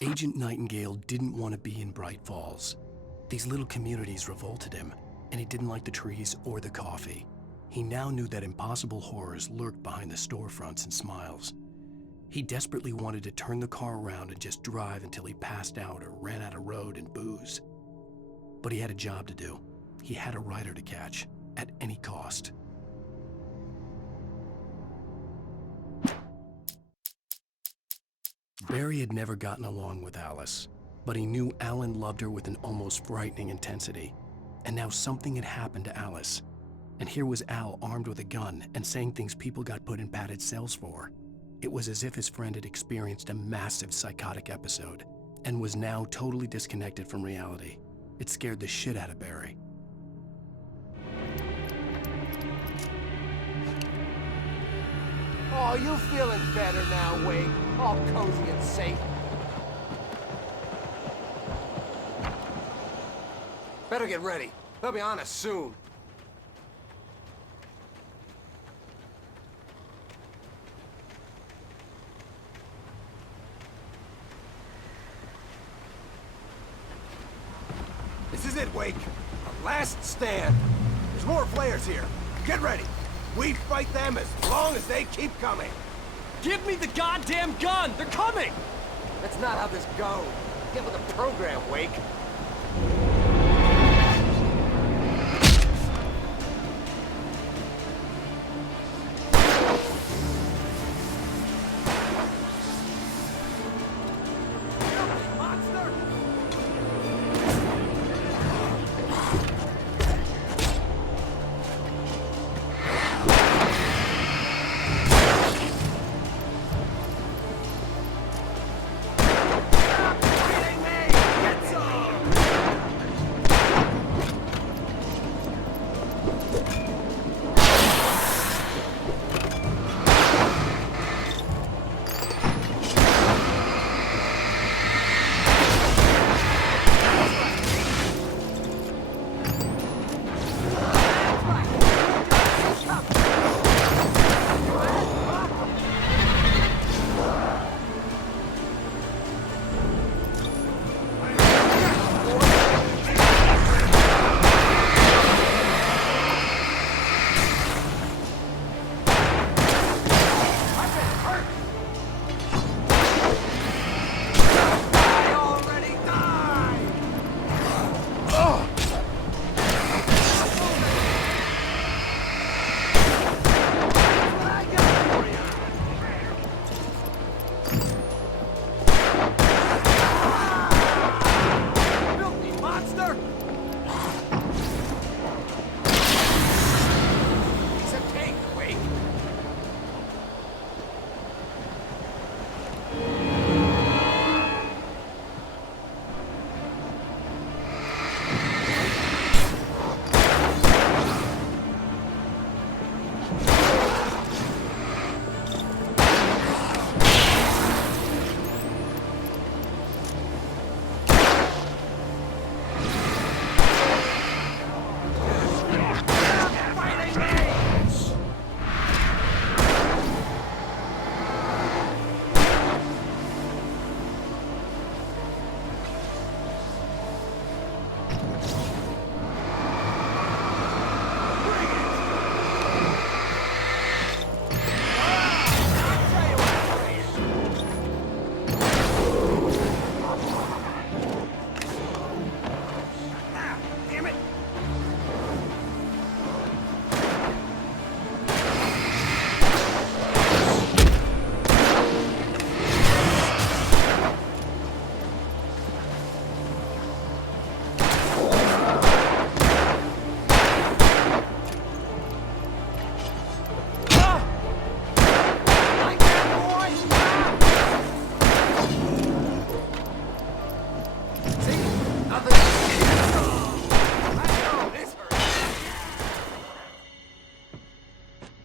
Agent Nightingale didn't want to be in Bright Falls. These little communities revolted him, and he didn't like the trees or the coffee. He now knew that impossible horrors lurked behind the storefronts and smiles. He desperately wanted to turn the car around and just drive until he passed out or ran out of road and booze. But he had a job to do. He had a rider to catch, at any cost. Barry had never gotten along with Alice, but he knew Alan loved her with an almost frightening intensity. And now something had happened to Alice. And here was Al armed with a gun and saying things people got put in padded cells for. It was as if his friend had experienced a massive psychotic episode and was now totally disconnected from reality. It scared the shit out of Barry. Oh, you feeling better now, Wake? All cozy and safe. Better get ready. They'll be on us soon. This is it, Wake. Our last stand. There's more players here. Get ready. We fight them as long as they keep coming. Give me the goddamn gun! They're coming! That's not how this goes. Get with the program, Wake.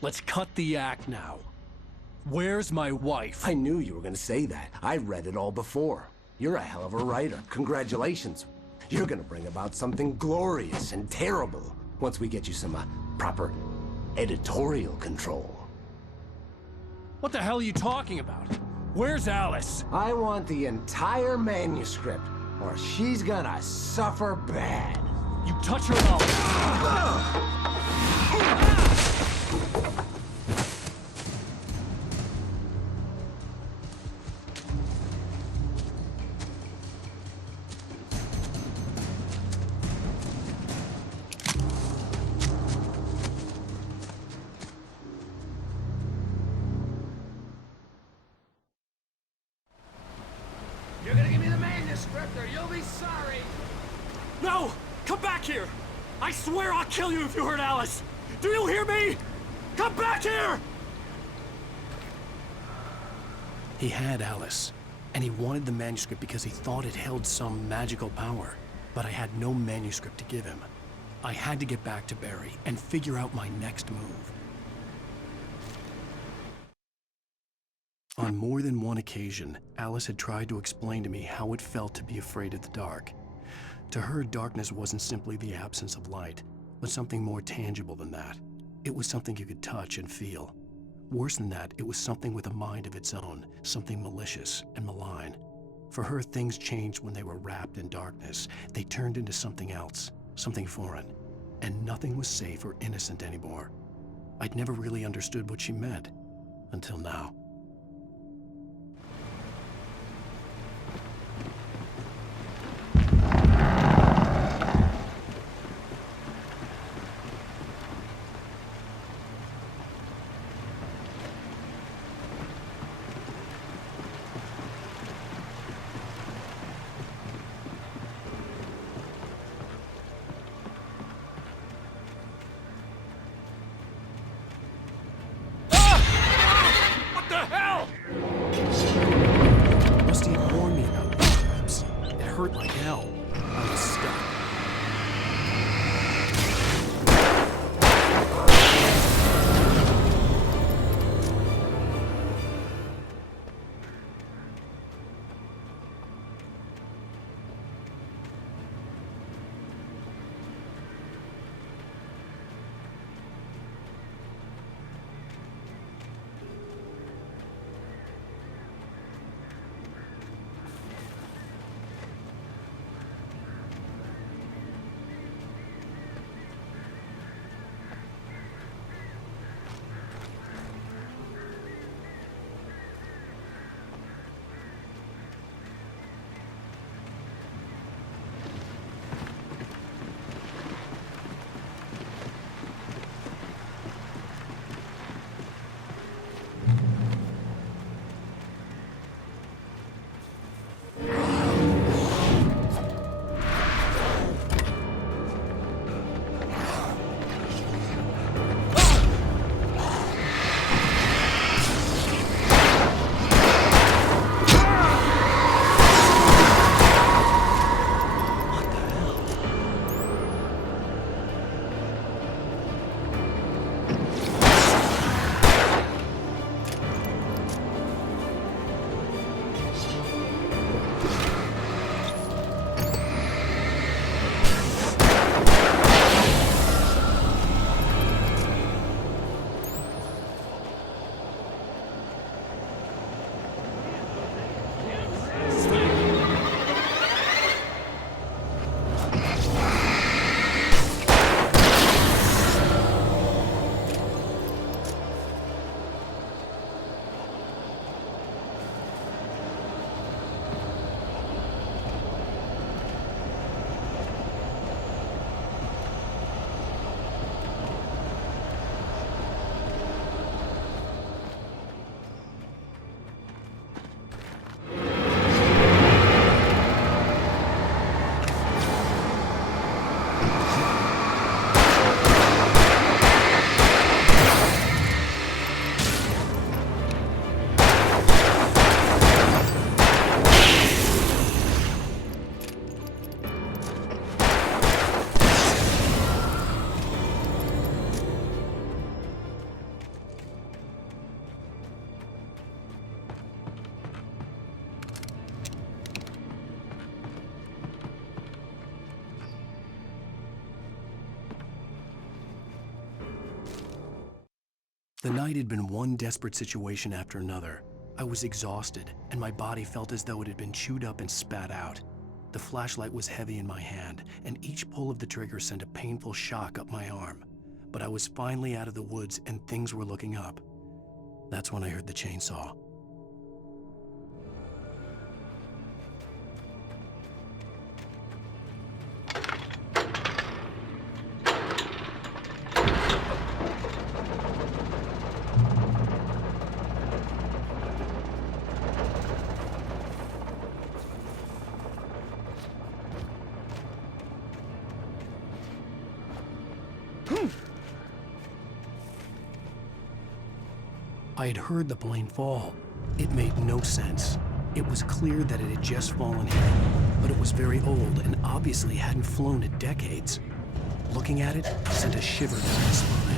Let's cut the act now. Where's my wife? I knew you were gonna say that. I read it all before. You're a hell of a writer. Congratulations. You're gonna bring about something glorious and terrible once we get you some proper editorial control. What the hell are you talking about? Where's Alice? I want the entire manuscript, or she's gonna suffer bad. You touch her and I'll... You're gonna give me the manuscript, or you'll be sorry. No! Come back here! I swear I'll kill you if you hurt Alice! Do you hear me? Come back here! He had Alice, and he wanted the manuscript because he thought it held some magical power. But I had no manuscript to give him. I had to get back to Barry and figure out my next move. On more than one occasion, Alice had tried to explain to me how it felt to be afraid of the dark. To her, darkness wasn't simply the absence of light, but something more tangible than that. It was something you could touch and feel. Worse than that, it was something with a mind of its own, something malicious and malign. For her, things changed when they were wrapped in darkness. They turned into something else, something foreign, and nothing was safe or innocent anymore. I'd never really understood what she meant, until now. Rusty had warned me about these traps. It hurt like hell. I was stuck. The night had been one desperate situation after another. I was exhausted, and my body felt as though it had been chewed up and spat out. The flashlight was heavy in my hand, and each pull of the trigger sent a painful shock up my arm. But I was finally out of the woods, and things were looking up. That's when I heard the chainsaw. I had heard the plane fall. It made no sense. It was clear that it had just fallen here, but it was very old and obviously hadn't flown in decades. Looking at it sent a shiver down my spine.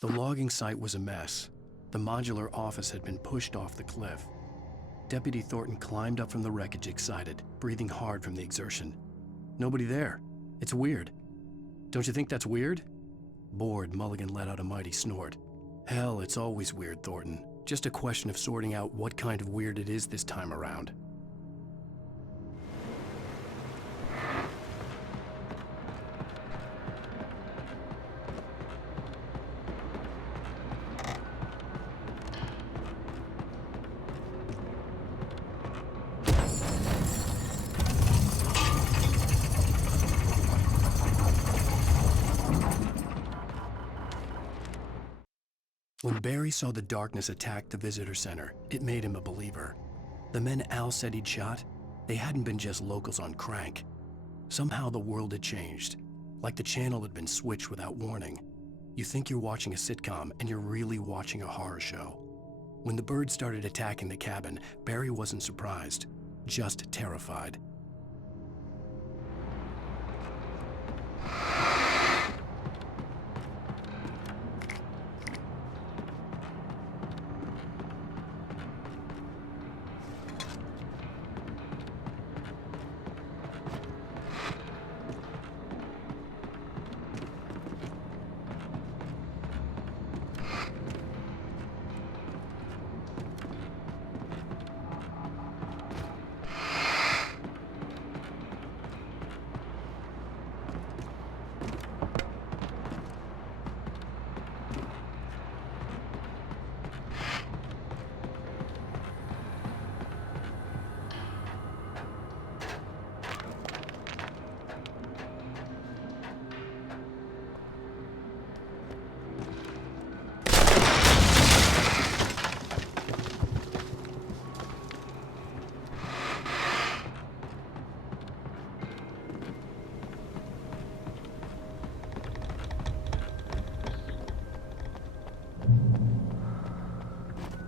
The logging site was a mess. The modular office had been pushed off the cliff. Deputy Thornton climbed up from the wreckage excited, breathing hard from the exertion. Nobody there. It's weird. Don't you think that's weird? Bored, Mulligan let out a mighty snort. Hell, it's always weird, Thornton. Just a question of sorting out what kind of weird it is this time around. When Barry saw the darkness attack the visitor center, it made him a believer. The men Al said he'd shot, they hadn't been just locals on crank. Somehow the world had changed, like the channel had been switched without warning. You think you're watching a sitcom, and you're really watching a horror show. When the birds started attacking the cabin, Barry wasn't surprised, just terrified.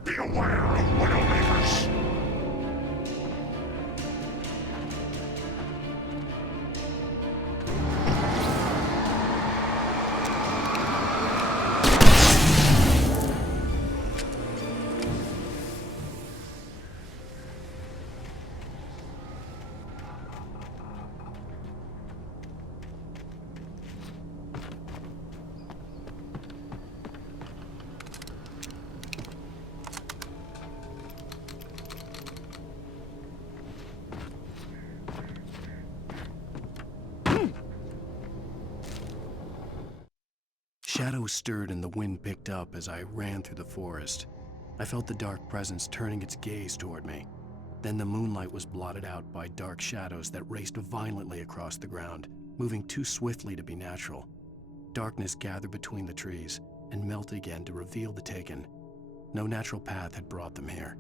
Beware of Widowmakers! Shadows stirred and the wind picked up as I ran through the forest. I felt the dark presence turning its gaze toward me. Then the moonlight was blotted out by dark shadows that raced violently across the ground, moving too swiftly to be natural. Darkness gathered between the trees and melted again to reveal the Taken. No natural path had brought them here.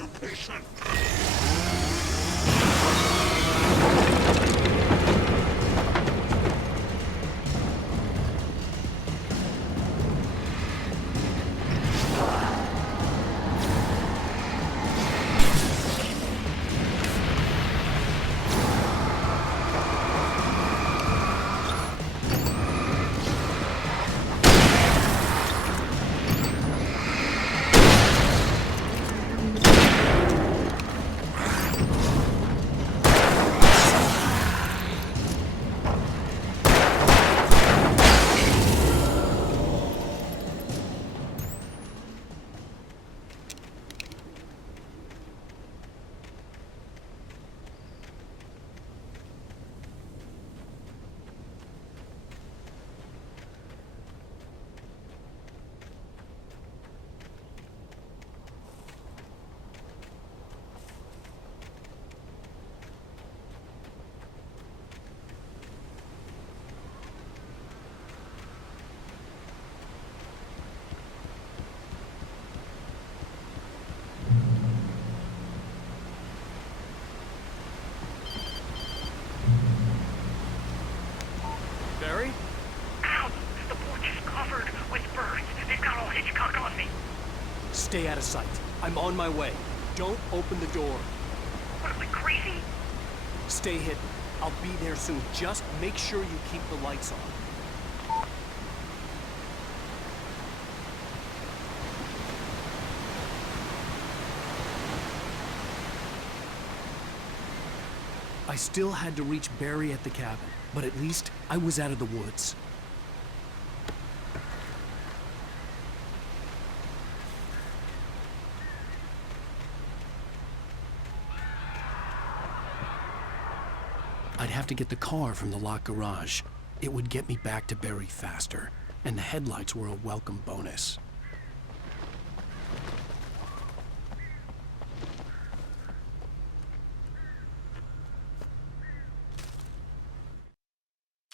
occupation. Barry? Ow! The porch is covered with birds. They've got all Hitchcock on me. Stay out of sight. I'm on my way. Don't open the door. What am I, crazy? Stay hidden. I'll be there soon. Just make sure you keep the lights on. I still had to reach Barry at the cabin, but at least I was out of the woods. I'd have to get the car from the locked garage. It would get me back to Barry faster, and the headlights were a welcome bonus.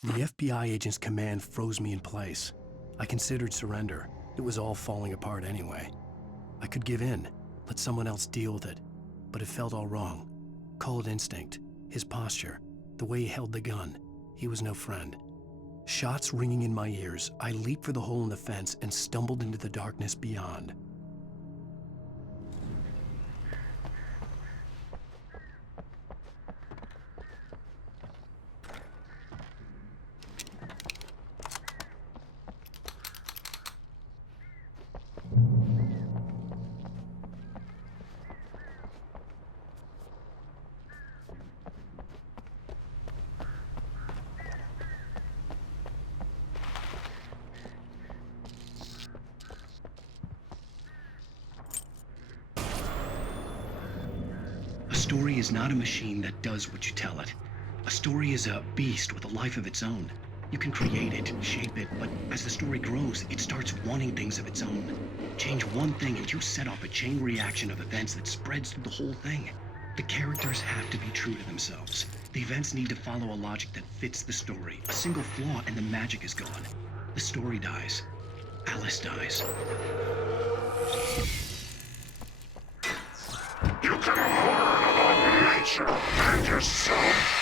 The FBI agent's command froze me in place. I considered surrender. It was all falling apart anyway. I could give in, let someone else deal with it, but it felt all wrong. Call it instinct, his posture, the way he held the gun. He was no friend. Shots ringing in my ears, I leaped for the hole in the fence and stumbled into the darkness beyond. A story is not a machine that does what you tell it. A story is a beast with a life of its own. You can create it, shape it, but as the story grows, it starts wanting things of its own. Change one thing and you set off a chain reaction of events that spreads through the whole thing. The characters have to be true to themselves. The events need to follow a logic that fits the story. A single flaw and the magic is gone. The story dies. Alice dies. You can learn about nature and yourself.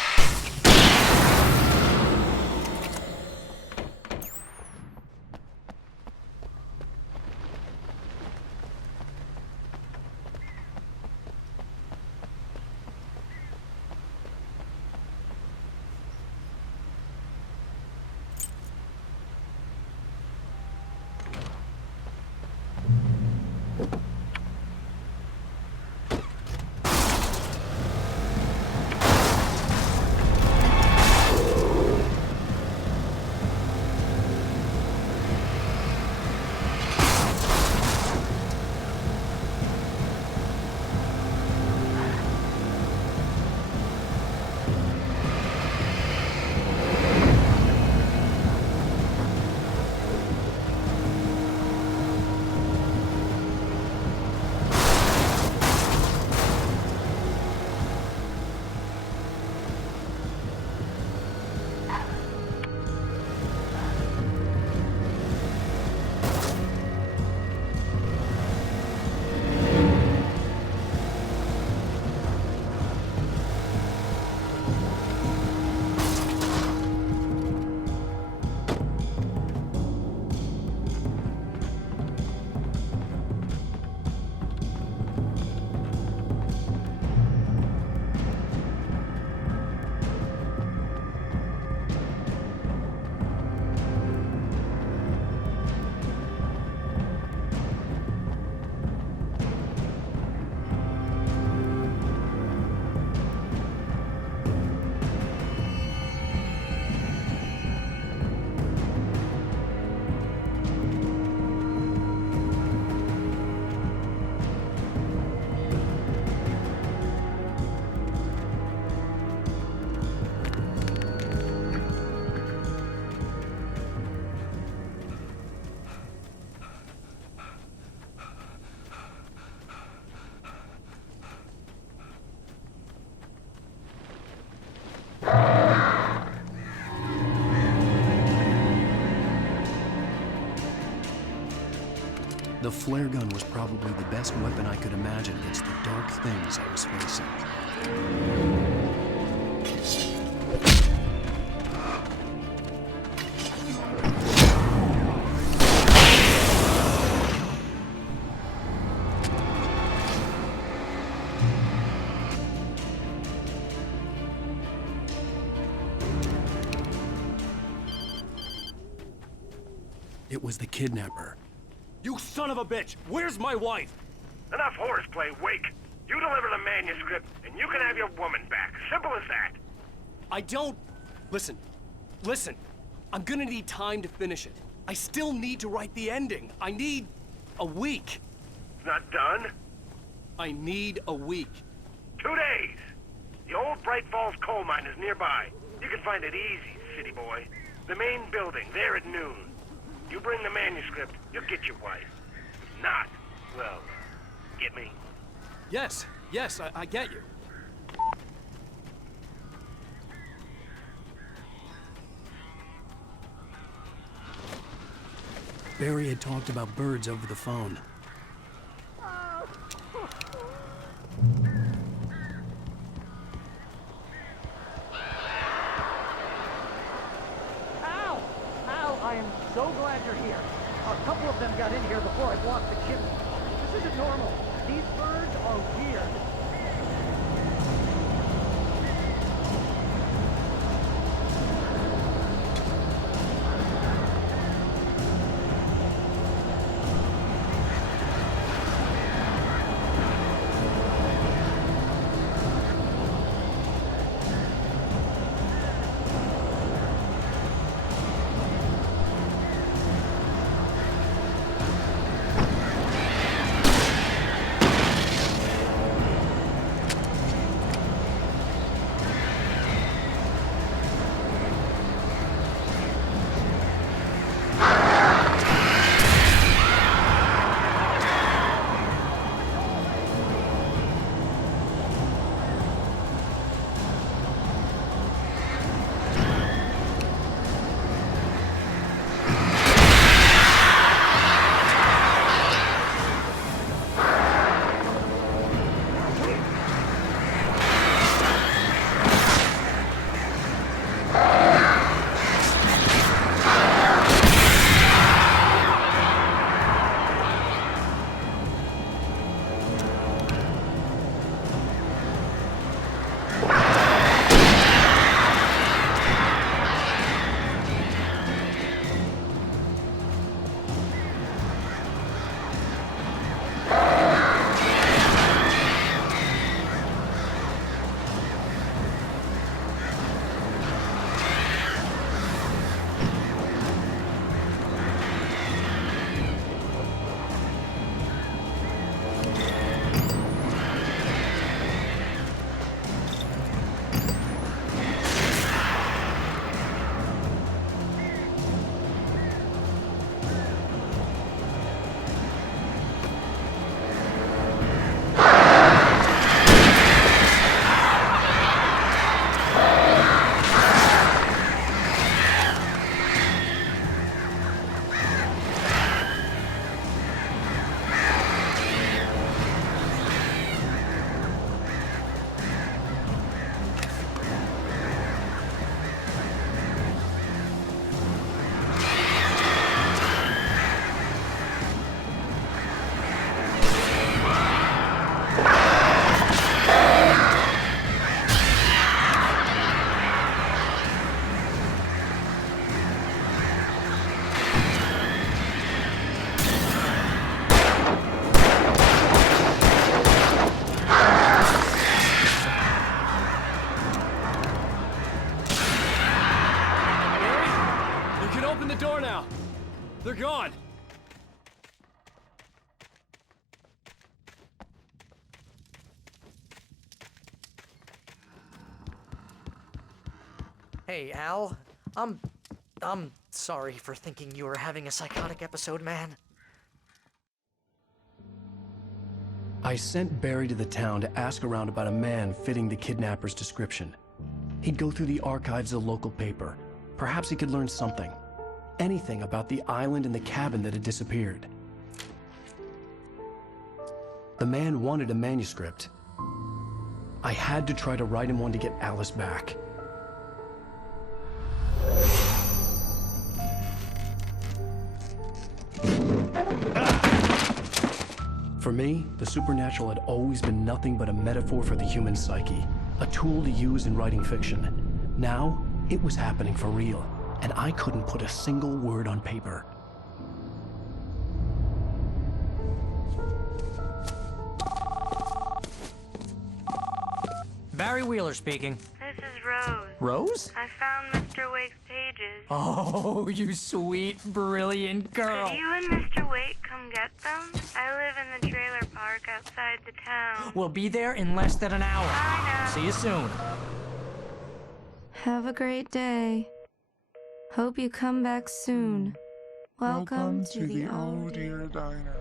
The flare gun was probably the best weapon I could imagine against the dark things I was facing. It was the kidnapper. You son of a bitch! Where's my wife? Enough horseplay, Wake. You deliver the manuscript, and you can have your woman back. Simple as that. I don't... Listen. I'm gonna need time to finish it. I still need to write the ending. I need a week. It's not done. I need a week. 2 days. The old Bright Falls coal mine is nearby. You can find it easy, city boy. The main building, there at noon. You bring the manuscript, you'll get your wife. If not, well, get me? Yes, I get you. Barry had talked about birds over the phone. Al! Al, I am so glad you're here. A couple of them got in here before I blocked the chimney. This isn't normal. These birds are weird. They're gone! Hey, Al. I'm sorry for thinking you were having a psychotic episode, man. I sent Barry to the town to ask around about a man fitting the kidnapper's description. He'd go through the archives of the local paper. Perhaps he could learn something. Anything about the island and the cabin that had disappeared. The man wanted a manuscript. I had to try to write him one to get Alice back. For me, the supernatural had always been nothing but a metaphor for the human psyche, a tool to use in writing fiction. Now, it was happening for real, and I couldn't put a single word on paper. Barry Wheeler speaking. This is Rose. Rose? I found Mr. Wake's pages. Oh, you sweet, brilliant girl. Could you and Mr. Wake come get them? I live in the trailer park outside the town. We'll be there in less than an hour. I know. See you soon. Have a great day. Hope you come back soon. Welcome to the Oh Dear Diner.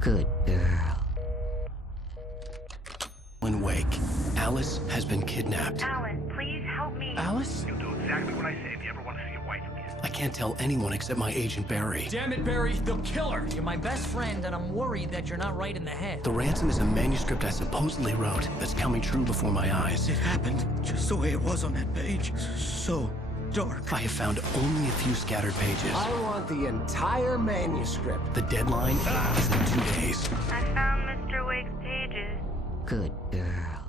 Good girl. Alan Wake, Alice has been kidnapped. Alan, please help me. Alice? You'll do exactly what I say if you ever want to see your wife again. I can't tell anyone except my agent Barry. Damn it, Barry, they'll kill her. You're my best friend, and I'm worried that you're not right in the head. The ransom is a manuscript I supposedly wrote that's coming true before my eyes. It happened just the way it was on that page. So dark. I have found only a few scattered pages. I want the entire manuscript. The deadline is in 2 days. I found Mr. Wake's pages. Good girl.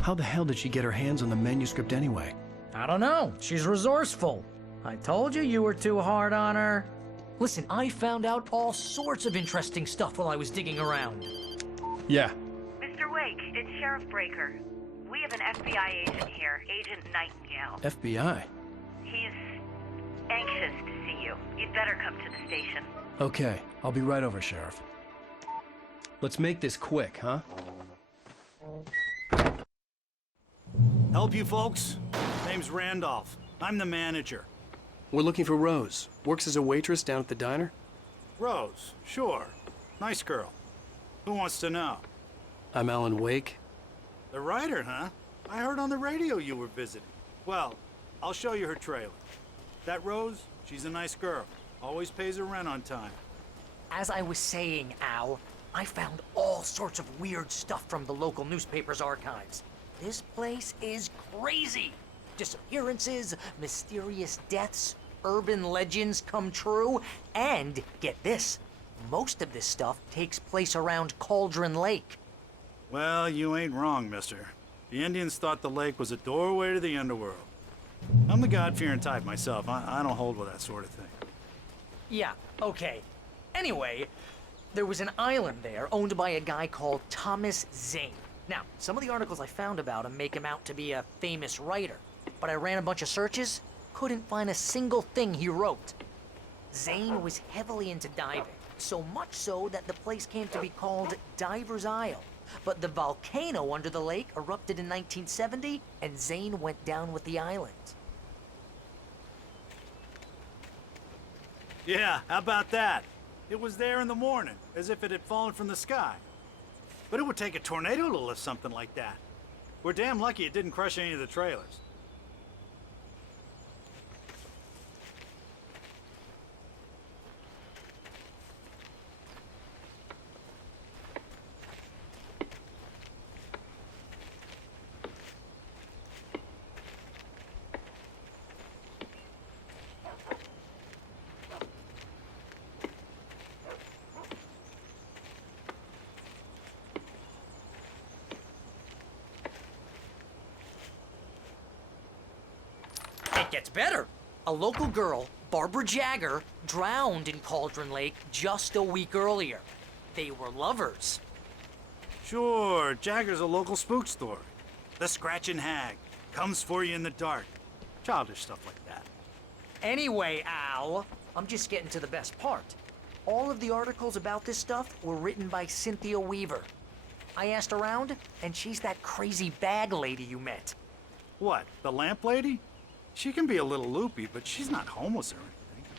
How the hell did she get her hands on the manuscript anyway? I don't know. She's resourceful. I told you you were too hard on her. Listen, I found out all sorts of interesting stuff while I was digging around. Yeah. Mr. Wake, it's Sheriff Breaker. We have an FBI agent here, Agent Nightingale. FBI? He's anxious to see you. You'd better come to the station. Okay, I'll be right over, Sheriff. Let's make this quick, huh? Help you folks? Name's Randolph. I'm the manager. We're looking for Rose. Works as a waitress down at the diner. Rose, sure. Nice girl. Who wants to know? I'm Alan Wake. The writer, huh? I heard on the radio you were visiting. Well, I'll show you her trailer. That Rose, she's a nice girl. Always pays her rent on time. As I was saying, Al, I found all sorts of weird stuff from the local newspaper's archives. This place is crazy. Disappearances, mysterious deaths, urban legends come true, and get this, most of this stuff takes place around Cauldron Lake. Well, you ain't wrong, mister. The Indians thought the lake was a doorway to the underworld. I'm the God-fearing type myself. I don't hold with that sort of thing. Yeah, okay. Anyway, there was an island there owned by a guy called Thomas Zane. Now, some of the articles I found about him make him out to be a famous writer, but I ran a bunch of searches, couldn't find a single thing he wrote. Zane was heavily into diving, so much so that the place came to be called Diver's Isle. But the volcano under the lake erupted in 1970, and Zane went down with the island. Yeah, how about that? It was there in the morning, as if it had fallen from the sky. But it would take a tornado to lift something like that. We're damn lucky it didn't crush any of the trailers. It gets better. A local girl, Barbara Jagger, drowned in Cauldron Lake just a week earlier. They were lovers. Sure, Jagger's a local spook story. The Scratching Hag comes for you in the dark. Childish stuff like that. Anyway, Al, I'm just getting to the best part. All of the articles about this stuff were written by Cynthia Weaver. I asked around, and she's that crazy bag lady you met. What, the lamp lady? She can be a little loopy, but she's not homeless or anything.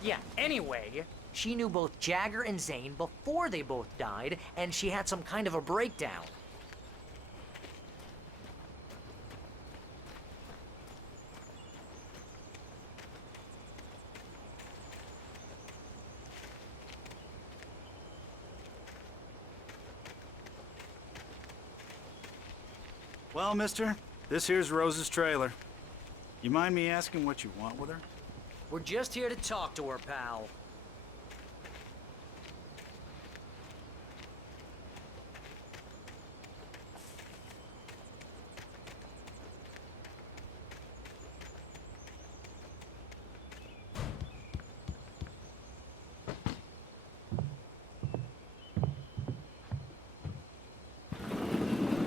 Yeah, anyway, she knew both Jagger and Zane before they both died, and she had some kind of a breakdown. Well, mister, this here's Rose's trailer. You mind me asking what you want with her? We're just here to talk to her, pal.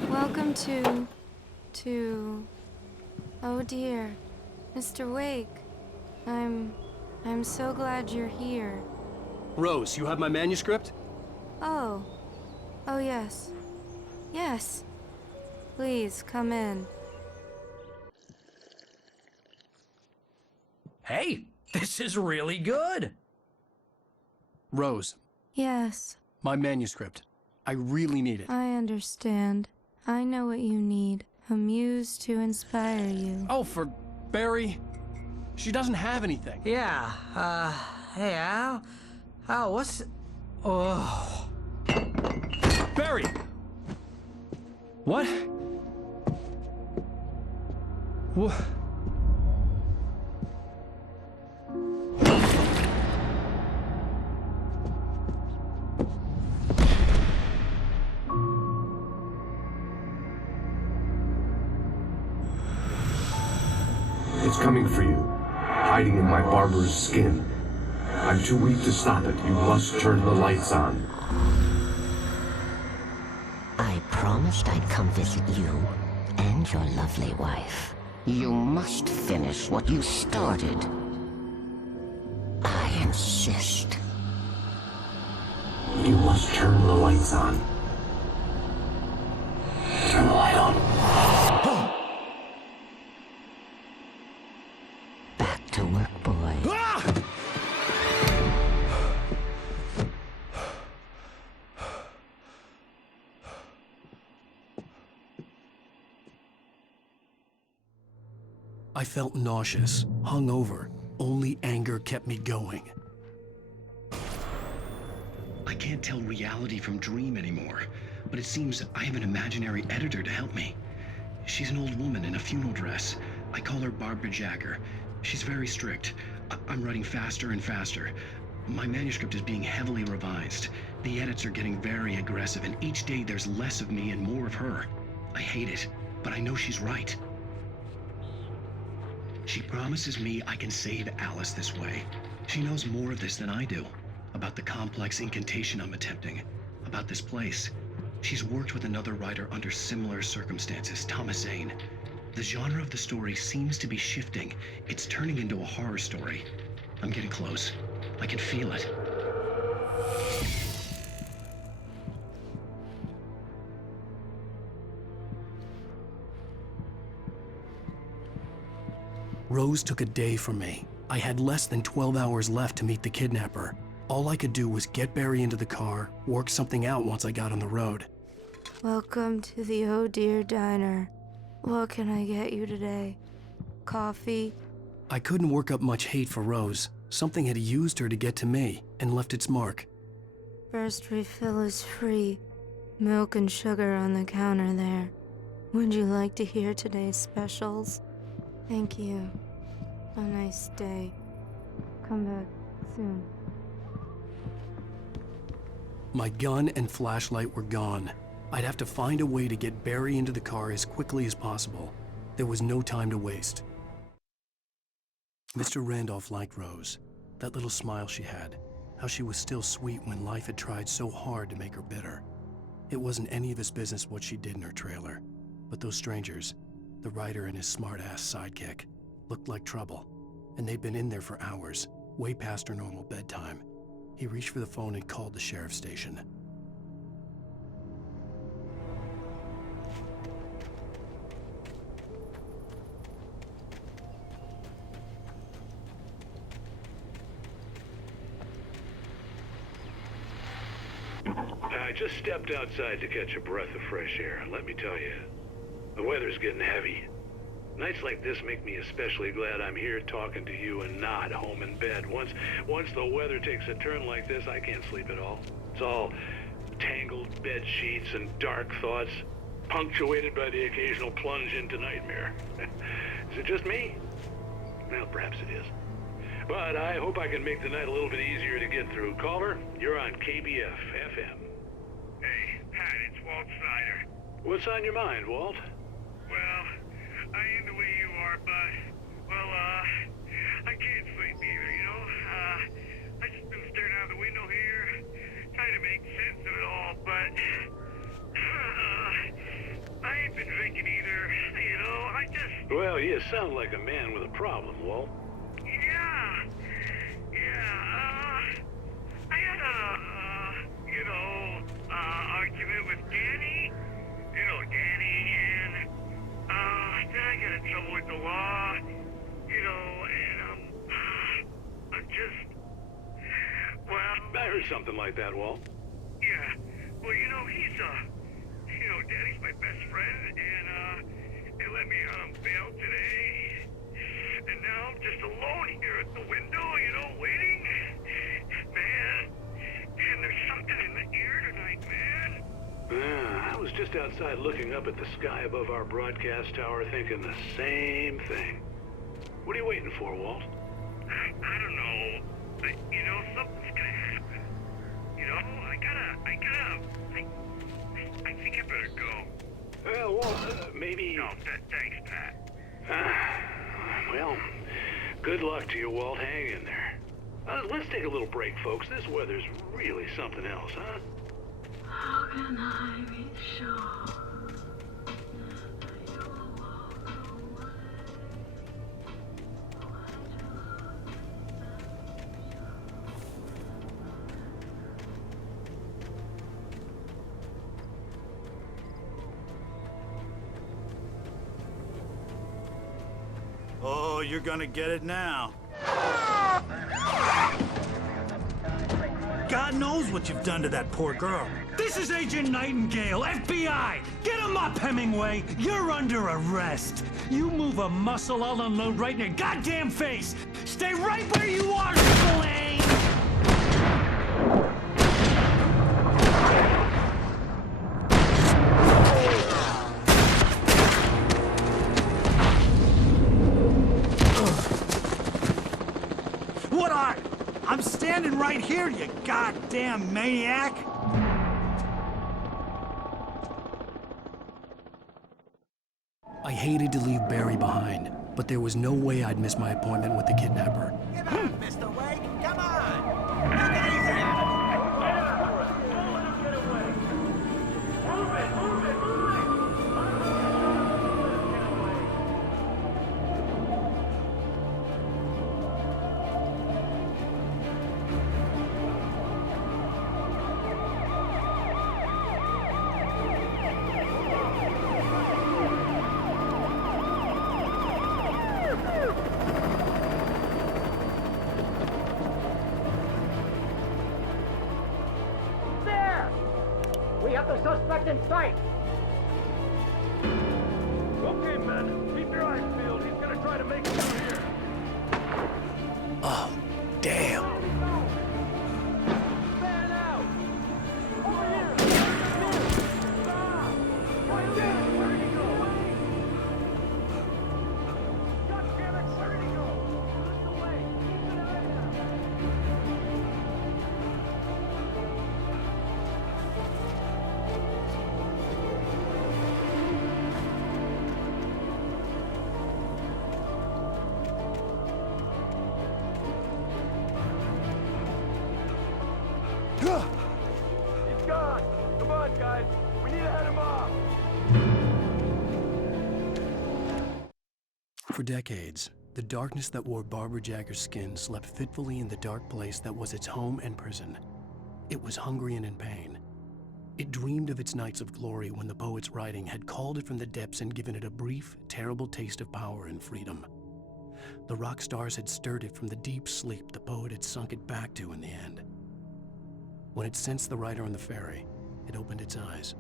Welcome to... Oh dear, Mr. Wake. I'm so glad you're here. Rose, you have my manuscript? Oh. Oh yes. Yes. Please, come in. Hey, this is really good. Rose, Yes, my manuscript. I really need it. I understand. I know what you need. A muse to inspire you. Oh, for Barry? She doesn't have anything. Yeah, hey, Al? Al, what's... Oh... Barry! What? What? It's coming for you, hiding in my barber's skin. I'm too weak to stop it. You must turn the lights on. I promised I'd come visit you and your lovely wife. You must finish what you started. I insist. You must turn the lights on. Turn the light on. Back to work, boy. I felt nauseous, hungover. Only anger kept me going. I can't tell reality from dream anymore, but it seems I have an imaginary editor to help me. She's an old woman in a funeral dress. I call her Barbara Jagger. She's very strict. I'm writing faster and faster. My manuscript is being heavily revised. The edits are getting very aggressive, and each day there's less of me and more of her. I hate it, but I know she's right. She promises me I can save Alice this way. She knows more of this than I do. About the complex incantation I'm attempting. About this place. She's worked with another writer under similar circumstances, Thomas Zane. The genre of the story seems to be shifting. It's turning into a horror story. I'm getting close. I can feel it. Rose took a day from me. I had less than 12 hours left to meet the kidnapper. All I could do was get Barry into the car, work something out once I got on the road. Welcome to the Oh Dear Diner. What can I get you today? Coffee? I couldn't work up much hate for Rose. Something had used her to get to me and left its mark. First refill is free. Milk and sugar on the counter there. Would you like to hear today's specials? Thank you. A nice day. Come back soon. My gun and flashlight were gone. I'd have to find a way to get Barry into the car as quickly as possible. There was no time to waste. Mr. Randolph liked Rose. That little smile she had. How she was still sweet when life had tried so hard to make her bitter. It wasn't any of his business what she did in her trailer. But those strangers, the writer and his smart-ass sidekick, looked like trouble. And they'd been in there for hours, way past her normal bedtime. He reached for the phone and called the sheriff's station. I just stepped outside to catch a breath of fresh air, and let me tell you, the weather's getting heavy. Nights like this make me especially glad I'm here talking to you and not home in bed. Once the weather takes a turn like this, I can't sleep at all. It's all tangled bed sheets and dark thoughts. punctuated by the occasional plunge into nightmare. Is it just me? Well, perhaps it is. But I hope I can make the night a little bit easier to get through. Caller, you're on KBF FM. Hey, Pat, it's Walt Snyder. What's on your mind, Walt? Well, I ain't the way you are, but, well, I can't sleep either, you know? I just been staring out the window here, trying to make sense of it all, but, I ain't been drinking either, you know? I just... Well, you sound like a man with a problem, Walt. I had a, argument with Danny. You know, Danny, and, then I got in trouble with the law, you know, and, I'm just, well... I heard something like that, Walt. Yeah, well, you know, Danny's my best friend, and, they let me out on bail today. And now I'm just alone here at the window, you know, waiting. Man, and there's something in the air tonight, man. I was just outside looking up at the sky above our broadcast tower thinking the same thing. What are you waiting for, Walt? I don't know. But, you know, something's gonna happen. You know, I think I better go. Well, Walt, maybe... No, thanks, Pat. Well, good luck to you, Walt. Hang in there. Let's take a little break, folks. This weather's really something else, huh? How can I be sure? Oh, you're gonna get it now. God knows what you've done to that poor girl. This is Agent Nightingale, FBI! Get him up, Hemingway! You're under arrest! You move a muscle, I'll unload right in your goddamn face! Stay right where you are, Spillane! What are? I'm standing right here, you goddamn maniac! I hated to leave Barry behind, but there was no way I'd miss my appointment with the kidnapper. Get on, Mr. Wake! Come on! Take it easy! We have the suspect in sight! Okay, men. Keep your eyes peeled. He's gonna try to make it through here. Oh, damn. Fan out! Over here! Stop! Right there! Where did he go? God damn it! Where did he go? Look away! Keep an eye out! He's gone! Come on, guys! We need to head him off! For decades, the darkness that wore Barbara Jagger's skin slept fitfully in the dark place that was its home and prison. It was hungry and in pain. It dreamed of its nights of glory when the poet's writing had called it from the depths and given it a brief, terrible taste of power and freedom. The rock stars had stirred it from the deep sleep the poet had sunk it back to in the end. When it sensed the writer on the ferry, it opened its eyes.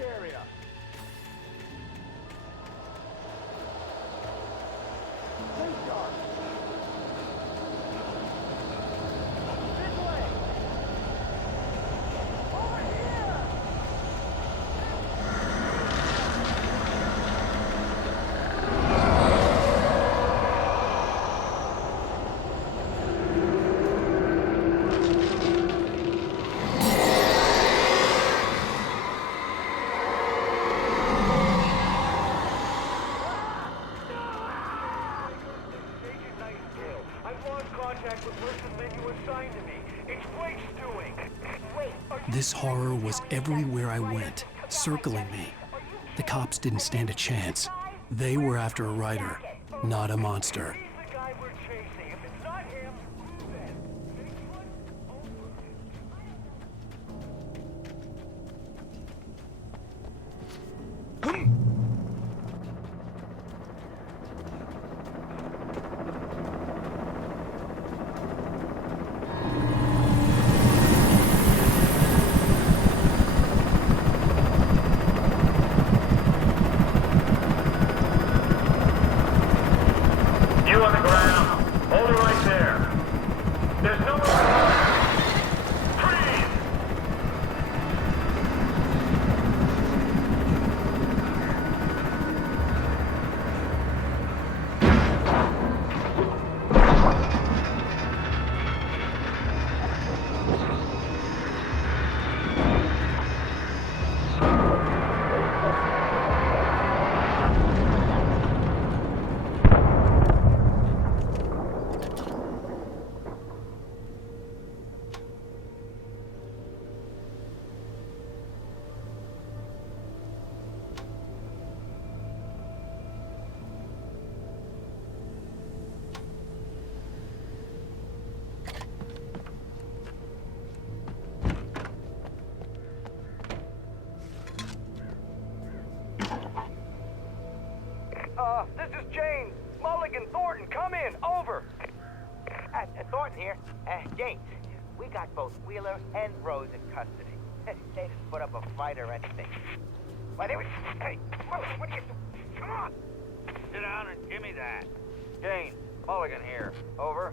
the area. Stay sharp. This way. Over here. This horror was everywhere I went, circling me. The cops didn't stand a chance. They were after a writer, not a monster. You on the ground. Hold it right there. There's no Freeze! This is James. Mulligan, Thornton, come in. Over. Thornton here. James, we got both Wheeler and Rose in custody. They didn't put up a fight or anything. But anyway, hey, Mulligan, what are you doing? Come on. Sit down and give me that. James, Mulligan here. Over.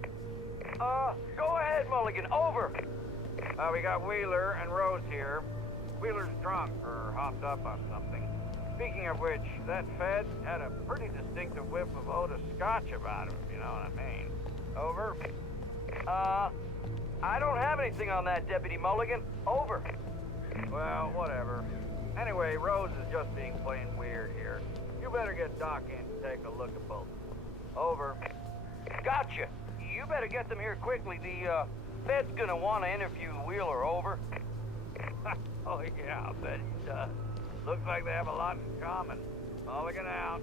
Go ahead, Mulligan. Over. We got Wheeler and Rose here. Wheeler's drunk or hopped up on something. Speaking of which, that Fed had a pretty distinctive whiff of Otis Scotch about him, if you know what I mean. Over. I don't have anything on that, Deputy Mulligan. Over. Well, whatever. Anyway, Rose is just being plain weird here. You better get Doc in to take a look at both. Over. Gotcha. You better get them here quickly. The, Fed's gonna want to interview Wheeler. Over. Oh, yeah, I bet he does. Looks like they have a lot in common. Mulligan out.